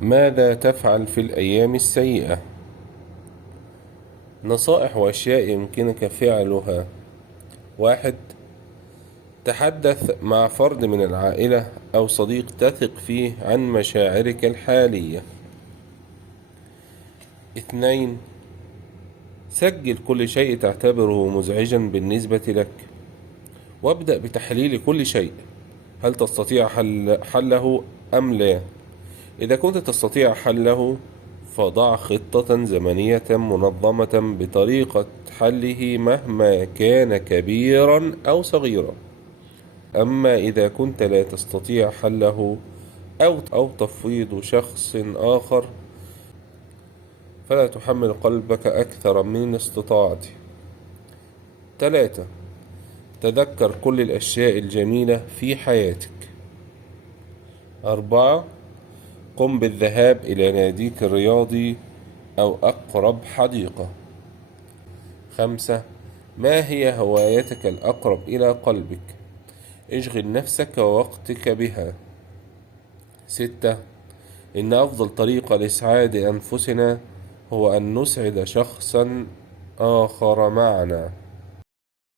ماذا تفعل في الأيام السيئة؟ نصائح وأشياء يمكنك فعلها: 1. تحدث مع فرد من العائلة أو صديق تثق فيه عن مشاعرك الحالية. 2. سجل كل شيء تعتبره مزعجا بالنسبة لك، وابدأ بتحليل كل شيء. هل تستطيع حله أم لا؟ إذا كنت تستطيع حله فضع خطة زمنية منظمة بطريقة حله مهما كان كبيرا أو صغيرا. أما إذا كنت لا تستطيع حله أو تفويض شخص آخر فلا تحمل قلبك أكثر من استطاعته. 3. تذكر كل الأشياء الجميلة في حياتك. 4. قم بالذهاب إلى ناديك الرياضي أو أقرب حديقة. 5. ما هي هوايتك الأقرب إلى قلبك؟ اشغل نفسك ووقتك بها. 6. إن أفضل طريقة لإسعاد أنفسنا هو أن نسعد شخصا آخر معنا.